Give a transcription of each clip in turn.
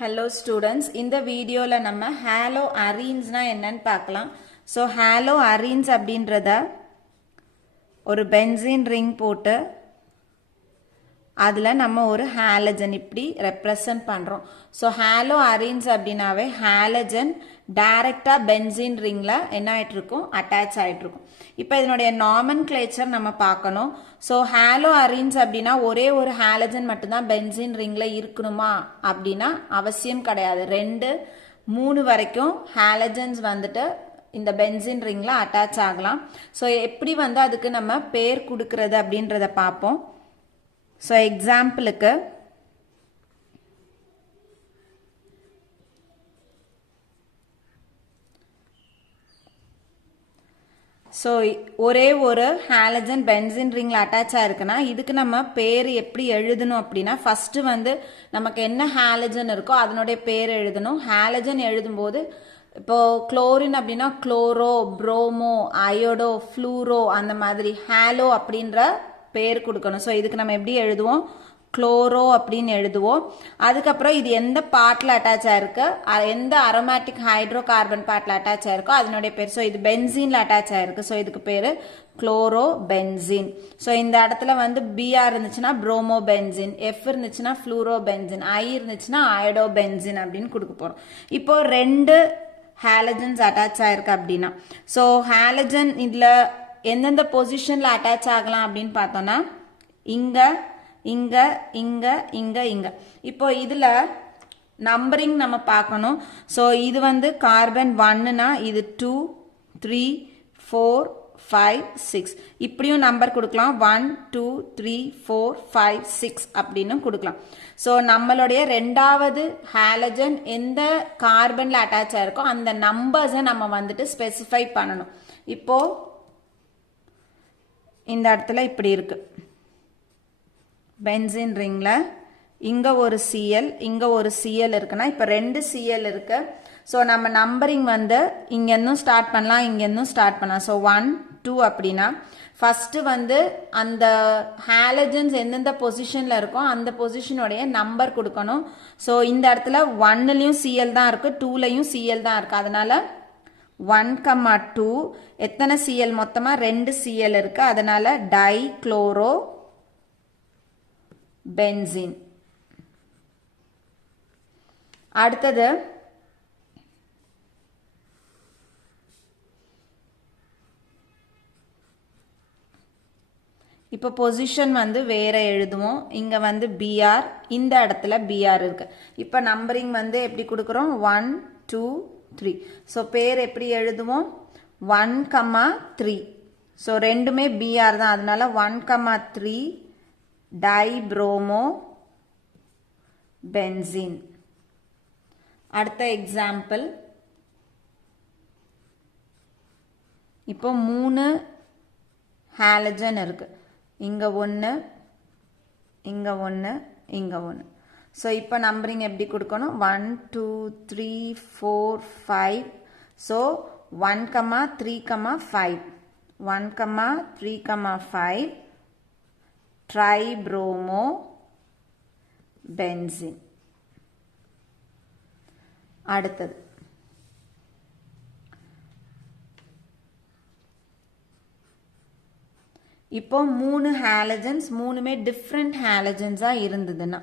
Hello students, இந்த வீடியோல நம்ம Haloarenes னா என்னன்னு பார்க்கலாம். So Haloarenes அப்படின்றத ஒரு பென்சீன் ரிங் போட்டு அதுல நம்ம ஒரு ஹாலஜன் இப்படி ரெப்ரசன்ட் பண்றோம். So Haloarenes அப்படினாவே ஹாலஜன் டைரக்டா பென்சீன் ரிங்ல என்ன ஆயிட்டு இருக்கும், அட்டாச் ஆயிட்டு இருக்கும். இப்போ இதனுடைய nomenclature நம்ம பார்க்கணும். ஸோ Haloarenes அப்படின்னா ஒரே ஒரு ஹாலஜன் மட்டும்தான் பென்சீன் ரிங்ல இருக்கணுமா அப்படின்னா அவசியம் கிடையாது. 2, 3 வரைக்கும் ஹாலஜன்ஸ் வந்துட்டு இந்த பென்சீன் ரிங்ல அட்டாச் ஆகலாம். ஸோ எப்படி வந்து அதுக்கு நம்ம பேர் கொடுக்கறது அப்படின்றத பார்ப்போம். ஸோ எக்ஸாம்பிளுக்கு ஸோ ஒரே ஒரு ஹாலஜன் பென்சீன் ரிங்ல அட்டாச் ஆயிருக்குன்னா இதுக்கு நம்ம பேர் எப்படி எழுதணும் அப்படின்னா ஃபர்ஸ்ட் வந்து நமக்கு என்ன ஹாலஜன் இருக்கோ அதனுடைய பேர் எழுதணும். ஹாலஜன் எழுதும்போது இப்போ குளோரின் அப்படின்னா குளோரோ, புரோமோ, அயோடோ, ஃப்ளூரோ அந்த மாதிரி ஹாலோ அப்படின்ற பேர் கொடுக்கணும். ஸோ இதுக்கு நம்ம எப்படி எழுதுவோம், குளோரோ அப்படின்னு எழுதுவோம். அதுக்கப்புறம் இது எந்த பார்ட்ல அட்டாச் ஆயிருக்கு, எந்த அரோமேட்டிக் ஹைட்ரோ கார்பன் பார்ட்ல அட்டாச் ஆயிருக்கோ அதனுடைய பேர். ஸோ இது பென்சீன்ல அட்டாச் ஆயிருக்கு. ஸோ இதுக்கு பேரு குளோரோ பென்சீன். ஸோ இந்த இடத்துல வந்து பிஆர் இருந்துச்சுன்னா புரோமோ பென்சீன், எஃப் இருந்துச்சுன்னா ஃப்ளூரோ பென்சீன், ஐ இருந்துச்சுன்னா அயோடோ பென்சீன் அப்படின்னு கொடுக்க போறோம். இப்போ 2 ஹாலஜன்ஸ் அட்டாச் ஆயிருக்கு அப்படின்னா ஸோ ஹாலஜன் இதுல எந்தெந்த பொசிஷன்ல அட்டாச் ஆகலாம் அப்படின்னு பார்த்தோம்னா இங்க இங்க இங்க இங்க இங்க. இப்போ இதுல நம்பரிங் நம்ம பார்க்கணும். ஸோ இது வந்து கார்பன் 1னா இது 2, 3, 4, 5, 6 இப்படியும் நம்பர் கொடுக்கலாம். 1, 2, 3, 4, 5, 6 அப்படின்னு கொடுக்கலாம். ஸோ நம்மளுடைய 2வது ஹாலஜன் எந்த கார்பன்ல அட்டாச் ஆயிருக்கோ அந்த நம்பர்ஸை நம்ம வந்துட்டு ஸ்பெசிஃபை பண்ணணும். இப்போ இந்த இடத்துல இப்படி இருக்கு பென்சீன் ரிங்ல இங்க ஒரு சிஎல் இங்க ஒரு சிஎல் இருக்குன்னா இப்ப 2 சிஎல் இருக்கு. ஸோ நம்ம நம்பரிங் வந்து இங்க இருந்தும் ஸ்டார்ட் பண்ணலாம், இங்க இருந்தும் ஸ்டார்ட் பண்ணலாம். ஸோ 1, 2 அப்படின்னா ஃபர்ஸ்ட் வந்து அந்த ஹாலஜன்ஸ் எந்தெந்த பொசிஷன்ல இருக்கோ அந்த பொசிஷனுடைய நம்பர் கொடுக்கணும். ஸோ இந்த இடத்துல 1லயும் சிஎல் தான் இருக்கு, 2லயும் சிஎல் தான் இருக்கு. அதனால 1, 2 எத்தனை சிஎல், மொத்தமா 2 சிஎல் இருக்கு. அதனால டை குளோரோ பென்சீன். அடுத்தது இப்போ பொசிஷன் வந்து வேற எழுதுவோம். இங்க வந்து பிஆர், இந்த இடத்துல பிஆர் இருக்கு. இப்போ நம்பரிங் வந்து எப்படி கொடுக்குறோம், 1, 2, 3. ஸோ பேர் எப்படி எழுதுவோம், 1, 3. ஸோ ரெண்டுமே பிஆர் தான். அதனால 1, 3 டைப்ரோமோ பென்சீன். அடுத்த எக்ஸாம்பிள், இப்போ 3 ஹாலஜன் இருக்கு. இங்க 1, இங்க 1, இங்க 1. ஸோ இப்போ நம்பரிங் எப்படி கொடுக்கணும், 1, 2, 3, 4, 5. ஸோ 1, 3, 5. 1, 3, 5 tribromo benzene. அடுத்தது இப்போ 3 ஹாலஜன்ஸ், 3மே டிஃப்ரெண்ட் ஹாலஜன்ஸா இருந்ததுன்னா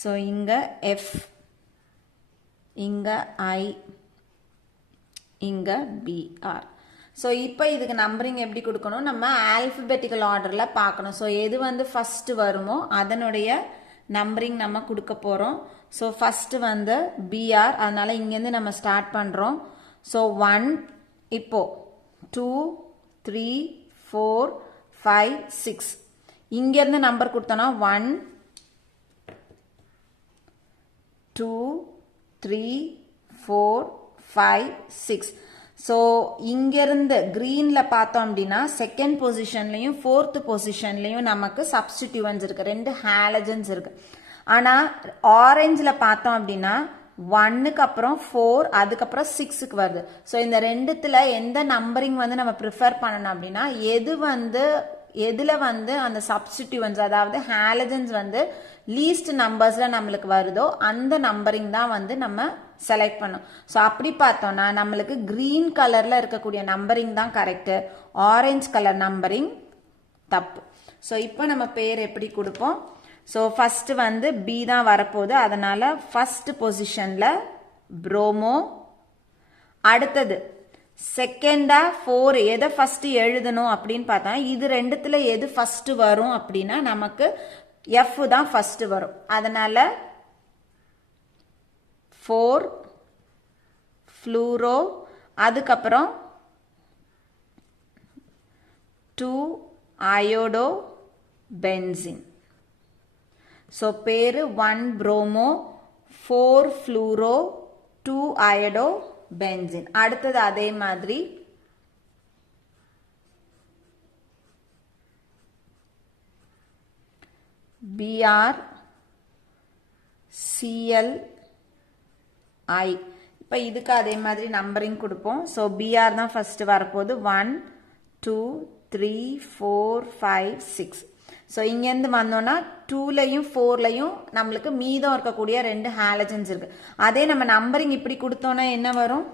ஸோ இங்க எஃப், இங்க ஐ, இங்க பிஆர். ஸோ இப்போ இதுக்கு நம்பரிங் எப்படி கொடுக்கணும், நம்ம ஆல்பபெட்டிக்கல் ஆர்டர்ல பார்க்கணும். ஸோ எது வந்து ஃபர்ஸ்ட் வருமோ அதனுடைய நம்பரிங் நம்ம கொடுக்க போறோம். ஸோ ஃபர்ஸ்ட் வந்து பிஆர், அதனால இங்கேருந்து நம்ம ஸ்டார்ட் பண்றோம். ஸோ 1, இப்போ 2, 3, 4, 5, 6 இங்கிருந்து நம்பர் கொடுத்தோம்னா 1, 2, 3, 4, 5, 6. ஸோ இங்கிருந்து கிரீன்ல பார்த்தோம் அப்படின்னா செகண்ட் பொசிஷன்லையும் 4th பொசிஷன்லையும் நமக்கு சப்ஸ்டிடியூவன்ஸ் இருக்கு, 2 ஹாலஜன்ஸ் இருக்கு. ஆனா ஆரஞ்சுல பார்த்தோம் அப்படின்னா 1க்கு அப்புறம் 4, அதுக்கப்புறம் 6க்கு வருது. ஸோ இந்த ரெண்டுத்துல எந்த நம்பரிங் வந்து நம்ம ப்ரிஃபர் பண்ணணும் அப்படின்னா எதுல வந்து அந்த சப்ஸ்டிடியூவன்ஸ் அதாவது ஹாலஜன்ஸ் வந்து லீஸ்ட் நம்பர்ஸில் நம்மளுக்கு வருதோ அந்த நம்பரிங் தான் வந்து நம்ம செலக்ட் பண்ணோம். ஸோ அப்படி பார்த்தோம்னா நம்மளுக்கு க்ரீன் கலரில் இருக்கக்கூடிய நம்பரிங் தான் கரெக்டு, ஆரஞ்சு கலர் நம்பரிங் தப்பு. ஸோ இப்போ நம்ம பேர் எப்படி கொடுப்போம்? ஸோ ஃபஸ்ட்டு வந்து பி தான் வரப்போகுது, அதனால் ஃபஸ்ட் பொசிஷனில் ப்ரோமோ. அடுத்தது செகண்டா 4 எதை ஃபஸ்ட்டு எழுதணும் அப்படின்னு பார்த்தா இது ரெண்டுத்தில் எது ஃபஸ்ட்டு வரும் அப்படின்னா நமக்கு எஃப் தான் ஃபஸ்ட்டு வரும். அதனால் 4 ஃப்ளூரோ, அதுக்கப்புறம் 2 அயோடோ பென்சின். ஸோ பேர் 1 ப்ரோமோ, 4 ஃப்ளூரோ, 2 அயோடோ பென்சின். அடுத்தது அதே மாதிரி BR CL I. இப்போ இதுக்கு அதே மாதிரி நம்பரிங் கொடுப்போம். ஸோ BR தான் ஃபர்ஸ்ட் வரப்போகுது, 1 2 3 4 5 6. ஸோ இங்கேருந்து வந்தோம்னா 2லையும் 4லையும் நம்மளுக்கு மீதம் இருக்கக்கூடிய 2 ஹாலஜன்ஸ் இருக்கு. அதே நம்ம நம்பரிங் இப்படி கொடுத்தோன்னா என்ன வரும்?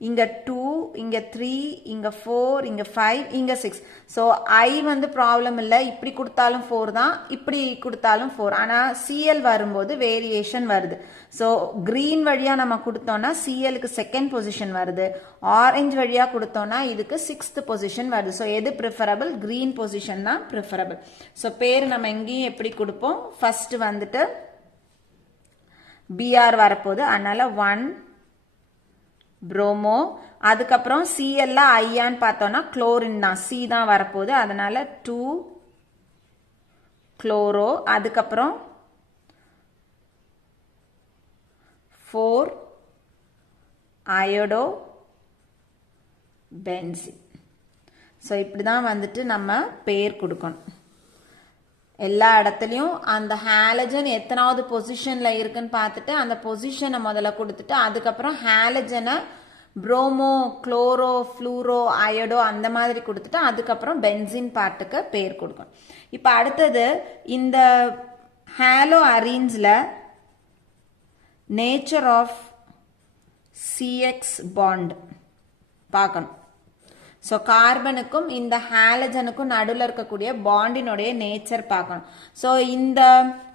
இங்கே 2, இங்கே 3, இங்கே 4, இங்கே 5, இங்கே 6. ஸோ ஐ வந்து ப்ராப்ளம் இல்லை, இப்படி கொடுத்தாலும் 4 தான், இப்படி கொடுத்தாலும் 4. ஆனால் சிஎல் வரும்போது வேரியேஷன் வருது. ஸோ க்ரீன் வழியாக நம்ம கொடுத்தோன்னா சிஎலுக்கு செகண்ட் பொசிஷன் வருது, ஆரஞ்சு வழியாக கொடுத்தோன்னா இதுக்கு 6th பொசிஷன் வருது. ஸோ எது ப்ரிஃபரபிள்? க்ரீன் பொசிஷன் தான் ப்ரிஃபரபிள். ஸோ பேர் நம்ம எங்கேயும் எப்படி கொடுப்போம்? ஃபர்ஸ்ட் வந்துட்டு பிஆர் வரப்போகுது, அதனால 1 ப்ரோமோ. அதுக்கப்புறம் சிஎல்ல ஐயான்னு பார்த்தோம்னா குளோரின் தான், சி தான் வரப்போகுது, அதனால 2 குளோரோ. அதுக்கப்புறம் 4 அயோடோ பென்சின். ஸோ இப்படி தான் வந்துட்டு நம்ம பேர் கொடுக்கணும். எல்லா இடத்துலையும் அந்த ஹாலஜன் எத்தனாவது பொசிஷனில் இருக்குன்னு பார்த்துட்டு அந்த பொசிஷனை முதல்ல கொடுத்துட்டு அதுக்கப்புறம் ஹாலஜனை ப்ரோமோ, குளோரோ, ஃப்ளூரோ, அயோடோ அந்த மாதிரி கொடுத்துட்டு அதுக்கப்புறம் பென்சின் பார்ட்டுக்கு பேர் கொடுக்கணும். இப்போ அடுத்தது இந்த ஹாலோ அரீன்ஸில் நேச்சர் ஆஃப் சிஎக்ஸ் பாண்ட் பார்க்கணும். ஸோ கார்பனுக்கும் இந்த ஹாலஜனுக்கும் நடுவில் இருக்கக்கூடிய பாண்டினுடைய நேச்சர் பார்க்கணும். ஸோ இந்த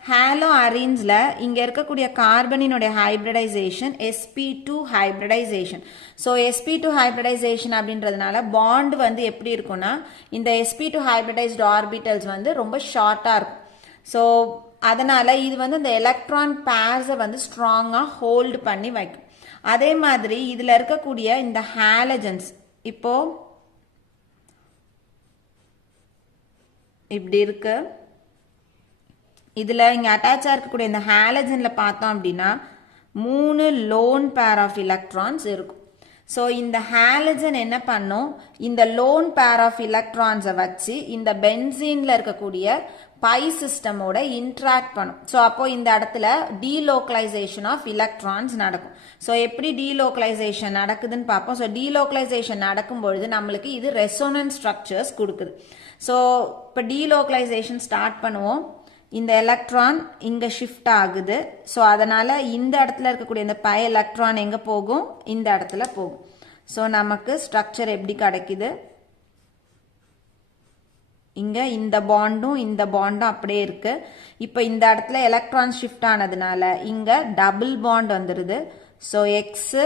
ஹாலோ அரீன்ஸில் இங்கே இருக்கக்கூடிய கார்பனினுடைய hybridisation sp2 hybridisation. So sp2 hybridisation அப்படின்றதுனால பாண்ட் வந்து எப்படி இருக்கும்னா இந்த sp2 ஹைப்ரிடைஸ்டு ஆர்பிட்டல்ஸ் வந்து ரொம்ப ஷார்ட்டாக இருக்கும். ஸோ அதனால் இது வந்து இந்த எலக்ட்ரான் பேர்ஸை வந்து ஸ்ட்ராங்காக ஹோல்டு பண்ணி வைக்கும். அதே மாதிரி இதில் இருக்கக்கூடிய இந்த ஹாலஜன்ஸ் இப்போது இப்படி இருக்கு. இதில் இங்கே அட்டாச்சாக இருக்கக்கூடிய இந்த ஹாலஜனில் பார்த்தோம் அப்படின்னா 3 லோன் பேர் ஆஃப் எலக்ட்ரான்ஸ் இருக்கும். ஸோ இந்த ஹாலஜன் என்ன பண்ணும்? இந்த லோன் பேர் ஆஃப் எலக்ட்ரான்ஸை வச்சு இந்த பென்சீனில் இருக்கக்கூடிய பை சிஸ்டமோட இன்ட்ராக்ட் பண்ணும். ஸோ அப்போ இந்த இடத்துல டீலோக்கலைசேஷன் ஆஃப் எலக்ட்ரான்ஸ் நடக்கும். ஸோ எப்படி டீலோக்கலைசேஷன் நடக்குதுன்னு பார்ப்போம். ஸோ டீலோக்கலைசேஷன் நடக்கும்பொழுது நம்மளுக்கு இது ரெசோனன்ஸ் ஸ்ட்ரக்சர்ஸ் கொடுக்குது. ஸோ இப்போ டீலோக்கலைசேஷன் ஸ்டார்ட் பண்ணுவோம். இந்த எலக்ட்ரான் இங்கே ஷிஃப்ட் ஆகுது. ஸோ அதனால் இந்த இடத்துல இருக்கக்கூடிய இந்த பை எலக்ட்ரான் எங்கே போகும்? இந்த இடத்துல போகும். ஸோ நமக்கு ஸ்ட்ரக்சர் எப்படி கிடைக்குது? இங்கே இந்த பாண்டும் இந்த பாண்டும் அப்படியே இருக்கு. இப்போ இந்த இடத்துல எலக்ட்ரான் ஷிஃப்ட் ஆனதுனால இங்கே டபுள் பாண்ட் வந்துடுது. ஸோ எக்ஸு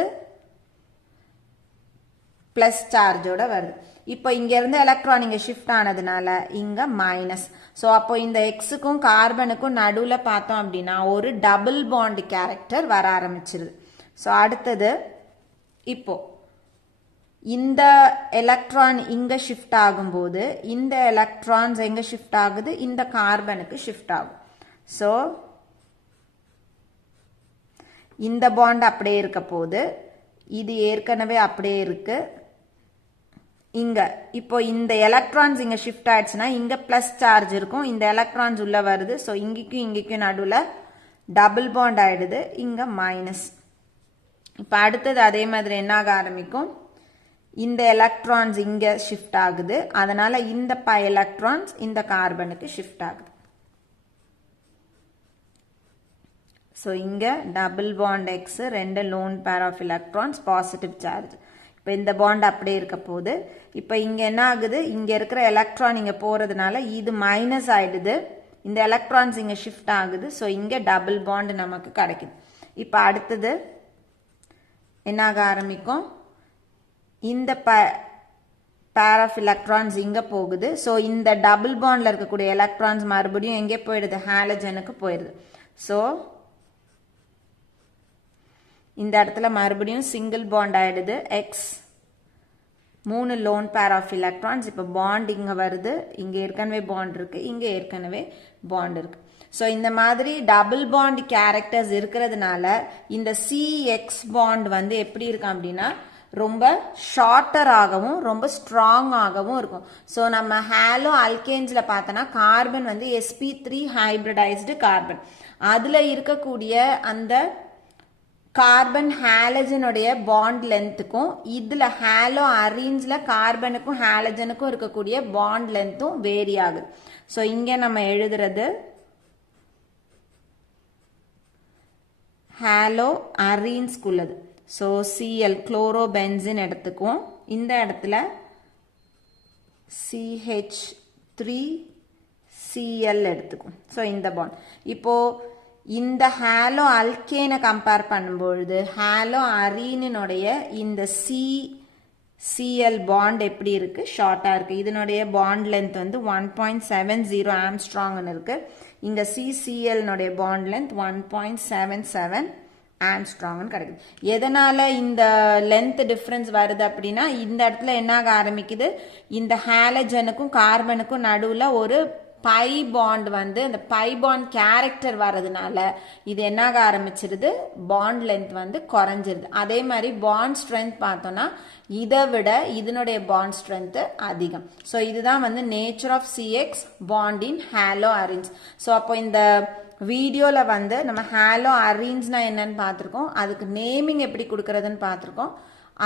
ப்ளஸ் சார்ஜோட வருது. இப்போ இங்கேருந்து எலக்ட்ரான் இங்கே ஷிஃப்ட் ஆனதுனால இங்கே மைனஸ். ஸோ அப்போ இந்த எக்ஸுக்கும் கார்பனுக்கும் நடுவில் பார்த்தோம் அப்படின்னா ஒரு டபுள் பாண்ட் கேரக்டர் வர ஆரம்பிச்சிருது. ஸோ அடுத்தது இப்போ இந்த எலக்ட்ரான் இங்கே ஷிஃப்ட் ஆகும்போது இந்த எலக்ட்ரான்ஸ் எங்கே ஷிஃப்ட் ஆகுது? இந்த கார்பனுக்கு ஷிஃப்ட் ஆகும். ஸோ இந்த பாண்ட் அப்படியே இருக்க போது, இது ஏற்கனவே அப்படியே இருக்கு. இங்க இப்போ இந்த எலக்ட்ரான்ஸ் இங்க ஷிஃப்ட் ஆயிடுச்சுன்னா இங்க பிளஸ் சார்ஜ் இருக்கும், இந்த எலக்ட்ரான்ஸ் உள்ள வருது. ஸோ இங்கேக்கும் இங்கேக்கும் நடுவில் டபுள் பாண்ட் ஆயிடுது, இங்க மைனஸ். இப்போ அடுத்தது அதே மாதிரி என்ன ஆக ஆரம்பிக்கும்? இந்த எலக்ட்ரான்ஸ் இங்க ஷிஃப்ட் ஆகுது, அதனால இந்த பை எலக்ட்ரான்ஸ் இந்த கார்பனுக்கு ஷிஃப்ட் ஆகுது. ஸோ இங்கே டபுள் பாண்ட் எக்ஸ், ரெண்டு lone pair of electrons, positive charge. இப்போ இந்த பாண்ட் அப்படியே இருக்க போகுது. இப்போ இங்கே என்ன ஆகுது, இங்கே இருக்கிற எலக்ட்ரான் இங்கே போகிறதுனால இது மைனஸ் ஆகிடுது, இந்த எலக்ட்ரான்ஸ் இங்கே ஷிஃப்ட் ஆகுது. ஸோ இங்கே டபுள் பாண்ட் நமக்கு கிடைக்குது. இப்போ அடுத்தது என்னாக ஆரம்பிக்கும், இந்த பேர் ஆஃப் எலக்ட்ரான்ஸ் இங்கே போகுது. ஸோ இந்த டபுள் பாண்டில் இருக்கக்கூடிய எலக்ட்ரான்ஸ் மறுபடியும் எங்கே போயிடுது, ஹாலஜனுக்கு போயிடுது. ஸோ இந்த இடத்துல மறுபடியும் சிங்கிள் பாண்ட் ஆயிடுது. X, 3 lone pair of electrons. இப்போ பாண்ட் இங்கே வருது, இங்கே ஏற்கனவே பாண்ட் இருக்கு, இங்கே ஏற்கனவே பாண்ட் இருக்கு. ஸோ இந்த மாதிரி டபுள் பாண்ட் கேரக்டர்ஸ் இருக்கிறதுனால இந்த சிஎக்ஸ் பாண்ட் வந்து எப்படி இருக்கும் அப்படின்னா ரொம்ப ஷார்ட்டராகவும் ரொம்ப ஸ்ட்ராங்காகவும் இருக்கும். ஸோ நம்ம ஹாலோ அல்கேன்ஸில் பார்த்தோன்னா கார்பன் வந்து sp3 ஹைப்ரிடைஸ்டு கார்பன், அதில் இருக்கக்கூடிய அந்த கார்பன் ஹாலஜனுடைய பாண்ட் லென்த்துக்கும் இதில் ஹாலோ அரீன்ஸில் கார்பனுக்கும் ஹாலஜனுக்கும் இருக்கக்கூடிய பாண்ட் லென்த்தும் வேரி ஆகுது. ஸோ இங்கே நம்ம எழுதுறது ஹாலோ அரீன்ஸ்குள்ளது. ஸோ சிஎல் குளோரோபென்சின் எடுத்துக்குவோம், இந்த இடத்துல CH3Cl எடுத்துக்கும். ஸோ இந்த பாண்ட் இப்போது இந்த ஹாலோ அல்கேனை கம்பேர் பண்ணும்பொழுது ஹாலோ அரீனுடைய இந்த சிஎல் பாண்ட் எப்படி இருக்கு, ஷார்ட்டாக இருக்கு. இதனுடைய பாண்ட் லென்த் வந்து 1.70 ஆம்ஸ்ட்ராங்னு இருக்கு. இங்கே சிசிஎல்னுடைய பாண்ட் லென்த் 1.77 ஆம்ஸ்ட்ராங்னு கிடைக்குது. எதனால இந்த லென்த் டிஃப்ரென்ஸ் வருது அப்படின்னா இந்த இடத்துல என்னாக ஆரம்பிக்குது, இந்த ஹாலஜனுக்கும் கார்பனுக்கும் நடுவில் ஒரு பை பாண்ட் வந்து அந்த பை பாண்ட் கேரக்டர் வர்றதுனால இது என்னாக ஆரம்பிச்சிருது, பாண்ட் லென்த் வந்து குறைஞ்சிருது. அதே மாதிரி பாண்ட் ஸ்ட்ரென்த் பார்த்தோம்னா இதை விட இதனுடைய பாண்ட் ஸ்ட்ரென்த் அதிகம். ஸோ இதுதான் வந்து nature of CX bond in haloarenes. So அப்போ இந்த வீடியோவில் வந்து நம்ம ஹாலோ அரீன்ஸ்னா என்னன்னு பார்த்துருக்கோம், அதுக்கு நேமிங் எப்படி கொடுக்கறதுன்னு பார்த்துருக்கோம்.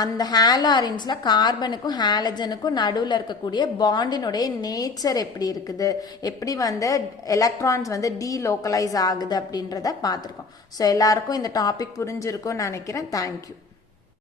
அந்த ஹாலோ அரீன்ஸில் கார்பனுக்கும் ஹாலஜனுக்கும் நடுவில் இருக்கக்கூடிய பாண்டினுடைய நேச்சர் எப்படி இருக்குது, எப்படி வந்து எலக்ட்ரான்ஸ் வந்து டீலோக்கலைஸ் ஆகுது அப்படின்றத பார்த்துருக்கோம். ஸோ எல்லாருக்கும் இந்த டாபிக் புரிஞ்சிருக்கும்னு நினைக்கிறேன். தேங்க்யூ.